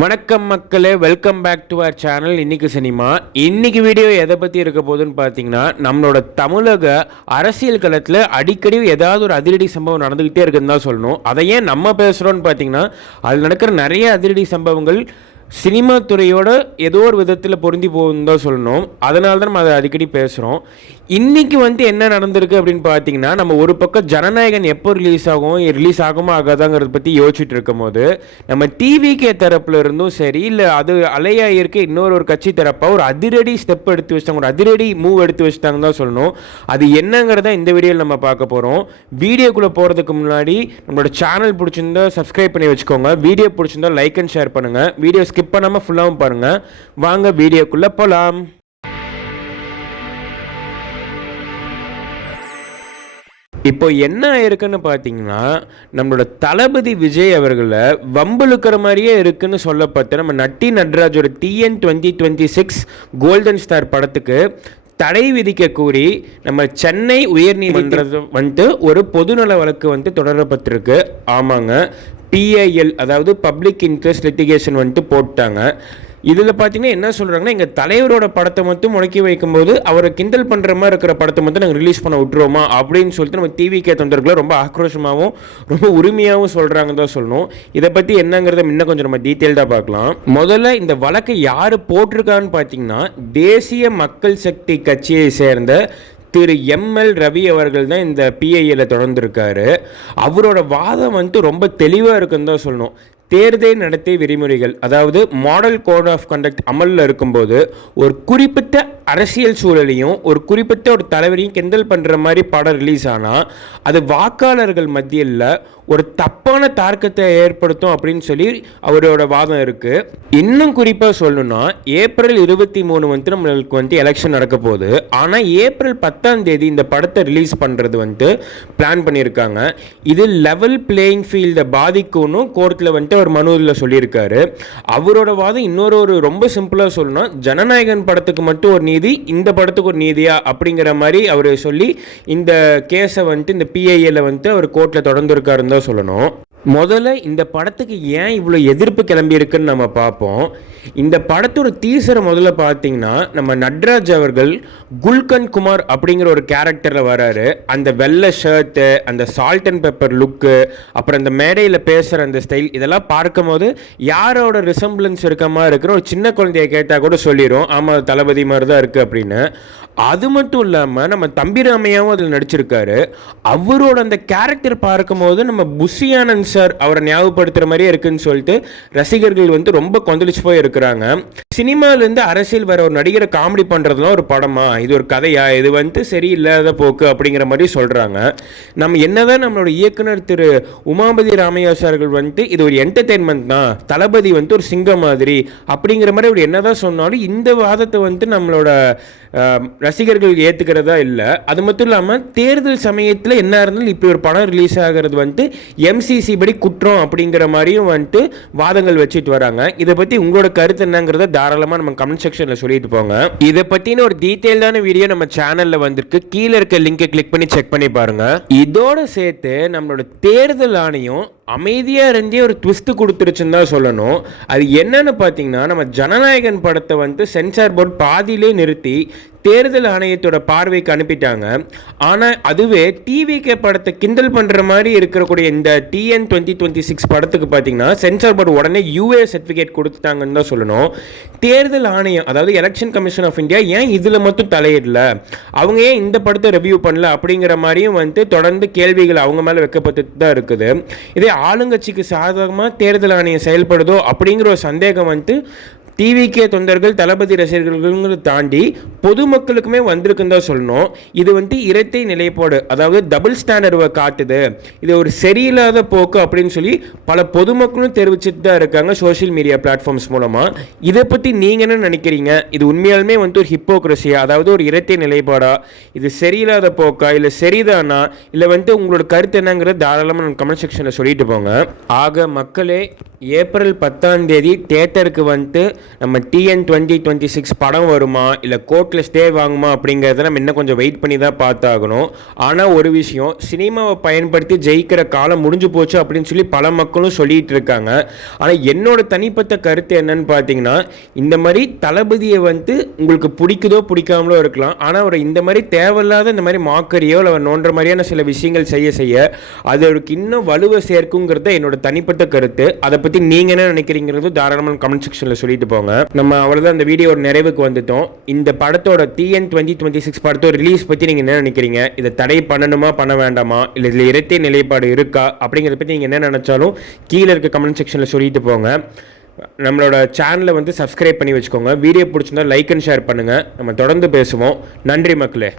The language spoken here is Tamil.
வணக்கம் மக்களே, welcome back to our channel இன்னைக்கு சினிமா. இன்னைக்கு வீடியோ எதை பற்றி இருக்க போகுதுன்னு பார்த்தீங்கன்னா, நம்மளோட தமிழக அரசியல் களத்தில் அடிக்கடி ஏதாவது ஒரு அதிரடி சம்பவம் நடந்துக்கிட்டே இருக்குன்னு தான் சொல்லணும். அதை ஏன் நம்ம பேசுகிறோன்னு பார்த்தீங்கன்னா, அதில் நடக்கிற நிறைய அதிரடி சம்பவங்கள் சினிமா துறையோட ஏதோ ஒரு விதத்தில் பொருந்தி போகுதுன்னு தான் சொல்லணும். அதனால தான் நம்ம அதை அடிக்கடி பேசுகிறோம். இன்றைக்கி என்ன நடந்திருக்கு அப்படின்னு பார்த்தீங்கன்னா, நம்ம ஒரு பக்கம் ஜனநாயகன் எப்போ ரிலீஸ் ஆகுமா ஆகாதாங்கிறத பற்றி யோசிச்சுட்டு இருக்கும் போது, நம்ம டிவிகே தரப்புல இருந்தும் சரி, இல்லை அது அலையாக இருக்க ஒரு கட்சி தரப்பாக ஒரு அதிரடி ஸ்டெப் எடுத்து வச்சிட்டாங்க, ஒரு அதிரடி மூவ் எடுத்து வச்சிட்டாங்கன்னு தான் சொல்லணும். அது என்னங்கிறத இந்த வீடியோவில் நம்ம பார்க்க போகிறோம். வீடியோக்குள்ளே போகிறதுக்கு முன்னாடி நம்மளோட சேனல் பிடிச்சிருந்தா சப்ஸ்கிரைப் பண்ணி வச்சுக்கோங்க. வீடியோ பிடிச்சிருந்தா லைக் அண்ட் ஷேர் பண்ணுங்கள். வீடியோ ஸ்கிப் பண்ணாமல் ஃபுல்லாகவும் பாருங்கள். வாங்க வீடியோக்குள்ளே போகலாம். இப்போ என்ன ஆயிருக்குன்னு பார்த்தீங்கன்னா, நம்மளோட தளபதி விஜய் அவர்களை வம்புழுக்கிற மாதிரியே இருக்குன்னு சொல்லப்பட்ட நம்ம நட்டி நட்ராஜோட TN 2026 கோல்டன் ஸ்டார் படத்துக்கு தடை விதிக்க கூறி நம்ம சென்னை உயர்நீதிமன்றம் ஒரு பொதுநல வழக்கு தொடரப்பட்டிருக்கு. ஆமாங்க, PIL அதாவது பப்ளிக் இன்ட்ரெஸ்ட் லிட்டிகேஷன் போட்டாங்க. இதில் பார்த்தீங்கன்னா என்ன சொல்கிறாங்கன்னா, எங்கள் தலைவரோட படத்தை மட்டும் முடக்கி வைக்கும்போது அவரை கிண்டல் பண்ணுற மாதிரி இருக்கிற படத்தை மட்டும் நாங்கள் ரிலீஸ் பண்ண விட்டுருவோமா அப்படின்னு சொல்லிட்டு நம்ம டிவிகே தொண்டர்களை ரொம்ப ஆக்ரோஷமாகவும் ரொம்ப உரிமையாகவும் சொல்கிறாங்கன்னு தான் சொல்லணும். இதை பற்றி என்னங்கிறத இன்னும் கொஞ்சம் நம்ம டீட்டெயில்டாக பார்க்கலாம். முதல்ல இந்த வழக்கை யார் போட்டிருக்கான்னு பார்த்தீங்கன்னா, தேசிய மக்கள் சக்தி கட்சியை சேர்ந்த திரு ML ரவி அவர்கள் தான் இந்த PIL தொடர்ந்துருக்காரு. அவரோட வாதம் ரொம்ப தெளிவாக இருக்குன்னு தான் சொல்லணும். தேர்தல் நடத்தை விதிமுறைகள், அதாவது மாடல் கோட் ஆஃப் கண்டக்ட் அமலில் இருக்கும்போது ஒரு குறிப்பிட்ட அரசியல் சூழலையும் ஒரு குறிப்பிட்ட ஒரு தலைவரையும் கிண்டல் பண்ணுற மாதிரி படம் ரிலீஸ் ஆனால் அது வாக்காளர்கள் மத்தியில் ஒரு தப்பான தாக்கத்தை ஏற்படுத்தும் அப்படின்னு சொல்லி அவரோட வாதம் இருக்குது. இன்னும் குறிப்பாக சொல்லணும்னா, ஏப்ரல் 23 நம்மளுக்கு எலெக்ஷன் நடக்க போகுது. ஆனால் ஏப்ரல் 10 இந்த படத்தை ரிலீஸ் பண்ணுறது பிளான் பண்ணியிருக்காங்க. இது லெவல் பிளேயிங் ஃபீல்டை பாதிக்கும்னு கோர்ட்டில் ஒரு மனுவில் சொல்லியிருக்காரு. அவரோட வாதம் இன்னொரு ரொம்ப சிம்பிளாக சொல்லணும்னா, ஜனநாயகன் படத்துக்கு மட்டும் ஒரு நீதி, இந்த படத்துக்கு ஒரு நீதியா அப்படிங்கிற மாதிரி அவர் சொல்லி இந்த கேஸை இந்த PIL அவர் கோர்ட்டில் தொடர்ந்துருக்காருன்னு தான் சொல்லணும். முதல்ல இந்த படத்துக்கு ஏன் இவ்வளோ எதிர்ப்பு கிளம்பி இருக்குன்னு நம்ம பார்ப்போம். இந்த படத்தோட டீசரை முதல்ல பார்த்தீங்கன்னா, நம்ம நட்ராஜ் அவர்கள் குல்கன் குமார் அப்படிங்கிற ஒரு கேரக்டரில் வராரு. அந்த வெள்ளை ஷர்ட்டு, அந்த சால்ட் அண்ட் பெப்பர் லுக்கு, அப்புறம் அந்த மேடையில் பேசுகிற அந்த ஸ்டைல், இதெல்லாம் பார்க்கும்போது யாரோட ரிசம்பிளன்ஸ் இருக்க மாதிரி இருக்கிற ஒரு சின்ன குழந்தைய கேட்டால் கூட சொல்லிடும், ஆமாம் தளபதி மாதிரி தான் இருக்குது அப்படின்னு. அது மட்டும் இல்லாமல் நம்ம தம்பிராமையாவும் அதில் நடிச்சிருக்காரு. அவரோட அந்த கேரக்டர் பார்க்கும்போது நம்ம புஷியானந்த் சார் அவரை ஞாபகப்படுத்துகிற மாதிரியே இருக்குன்னு சொல்லிட்டு ரசிகர்கள் ரொம்ப கொந்தளிச்சு போய் இருக்கிறாங்க. சினிமாவிலேருந்து அரசியல் வர ஒரு நடிகரை காமெடி பண்ணுறதுலாம் ஒரு படமா, இது ஒரு கதையா, இது சரியில்லாத போக்கு அப்படிங்கிற மாதிரி சொல்கிறாங்க. நம்ம என்னதான் நம்மளோட இயக்குனர் திரு உமாபதி ராமையா சார்கள் இது ஒரு என்டர்டெயின்மெண்ட் தான், தளபதி ஒரு சிங்கம் மாதிரி அப்படிங்கிற மாதிரி அவர் என்னதான் சொன்னாலும் இந்த வாதத்தை நம்மளோட ரசிகர்கள் ஏற்றுக்கிறதா இல்லை. அது மட்டும் இல்லாமல் தேர்தல் சமயத்தில் என்ன இருந்தாலும் இப்படி ஒரு படம் ரிலீஸ் ஆகிறது MCC படி குற்றம் அப்படிங்கிற மாதிரியும் வாதங்கள் வச்சுட்டு வராங்க. இதை பற்றி உங்களோட கருத்து என்னங்கிறத தாராளமாக நம்ம கமெண்ட் செக்ஷனில் சொல்லிட்டு போங்க. இதை பற்றின ஒரு டீட்டெயில்டான வீடியோ நம்ம சேனலில் வந்திருக்கு. கீழே இருக்க லிங்கை கிளிக் பண்ணி செக் பண்ணி பாருங்க. இதோட சேர்த்து நம்மளோட தேர்தல் ஆணையம் அமைதியாக இருந்தே ஒரு ட்விஸ்ட் கொடுத்துருச்சுன்னு தான் சொல்லணும். அது என்னன்னு பார்த்தீங்கன்னா, நம்ம ஜனநாயகன் படத்தை சென்சார் போர்டு பாதியிலே நிறுத்தி தேர்தல் ஆணையத்தோட பார்வைக்கு அனுப்பிட்டாங்க. ஆனால் அதுவே டிவிகே படத்தை கிண்டல் பண்ணுற மாதிரி இருக்கக்கூடிய இந்த TN 2026 படத்துக்கு பார்த்தீங்கன்னா சென்சார் போர்டு உடனே UA சர்டிஃபிகேட் கொடுத்துட்டாங்கன்னு தான் சொல்லணும். தேர்தல் ஆணையம், அதாவது எலெக்ஷன் கமிஷன் ஆஃப் இந்தியா ஏன் இதில் மட்டும் தலையிடல, அவங்க ஏன் இந்த படத்தை ரிவ்யூ பண்ணல அப்படிங்கிற மாதிரியும் தொடர்ந்து கேள்விகள் அவங்க மேலே வைக்கப்பட்டு தான் இருக்குது. இதே ஆளுங்கட்சிக்கு சாதகமாக தேர்தல் ஆணையம் செயல்படுதோ அப்படிங்கிற ஒரு சந்தேகம் டிவிகே தொண்டர்கள் தளபதி ரசிகர்கள் தாண்டி பொதுமக்களுக்குமே வந்திருக்குன்னு தான் சொல்லணும். இது இரட்டை நிலைப்பாடு, அதாவது டபுள் ஸ்டாண்டர்டை காட்டுது, இது ஒரு சரியில்லாத போக்கு அப்படின்னு சொல்லி பல பொதுமக்களும் தெரிவிச்சுட்டு தான் இருக்காங்க சோஷியல் மீடியா பிளாட்ஃபார்ம்ஸ் மூலமாக. இதை பற்றி நீங்கள் என்ன நினைக்கிறீங்க? இது உண்மையாலுமே ஒரு ஹிப்போக்ரஸியா, அதாவது ஒரு இரட்டை நிலைப்பாடா, இது சரியில்லாத போக்கா, இல்லை சரிதானா, இல்லை உங்களோட கருத்து என்னங்கிறத தாராளமாக நம்ம கமெண்ட் செக்ஷனில் சொல்லிட்டு போங்க. ஆக மக்களே, ஏப்ரல் 10 தேட்டருக்கு நம்ம டிஎன் 2026 படம் வருமா இல்லை கோர்ட்டில் ஸ்டே வாங்குமா அப்படிங்கிறத நம்ம இன்னும் கொஞ்சம் வெயிட் பண்ணி தான் பார்த்தாகணும். ஆனால் ஒரு விஷயம், சினிமாவை பயன்படுத்தி ஜெயிக்கிற காலம் முடிஞ்சு போச்சு அப்படின்னு சொல்லி பல மக்களும் சொல்லிகிட்டு இருக்காங்க. ஆனால் என்னோட தனிப்பட்ட கருத்து என்னன்னு பார்த்தீங்கன்னா, இந்த மாதிரி தளபதியை வந்து உங்களுக்கு பிடிக்குதோ பிடிக்காமலோ இருக்கலாம், ஆனால் அவர் இந்த மாதிரி தேவையில்லாத இந்த மாதிரி மாக்கரியோ இல்லை அவர் நோன்ற மாதிரியான சில விஷயங்கள் செய்ய அது அவருக்கு இன்னும் வலுவை சேர்க்குங்கிறத என்னோட தனிப்பட்ட கருத்து. அதை பற்றி நீங்கள் என்ன நினைக்கிறீங்கிறது தாராளமாக கமெண்ட் செக்ஷனில் சொல்லிட்டு போங்க. நம்ம அவ்வளோதான், இந்த வீடியோ ஒரு நிறைவுக்கு வந்துட்டோம். இந்த படத்தோட டிஎன் 2026 படத்தோட ரிலீஸ் பற்றி நீங்கள் என்ன நினைக்கிறீங்க? இதை தடை பண்ணணுமா பண்ண வேண்டாமா, இல்லை இதில் இரட்டை நிலைப்பாடு இருக்கா அப்படிங்கிறத பற்றி நீங்கள் என்ன நினச்சாலும் கீழே இருக்க கமெண்ட் செக்ஷனில் சொல்லிட்டு போங்க. நம்மளோட சேனலை வந்து சப்ஸ்கிரைப் பண்ணி வச்சுக்கோங்க. வீடியோ பிடிச்சிருந்தா லைக் அண்ட் ஷேர் பண்ணுங்கள். நம்ம தொடர்ந்து பேசுவோம். நன்றி மக்களே.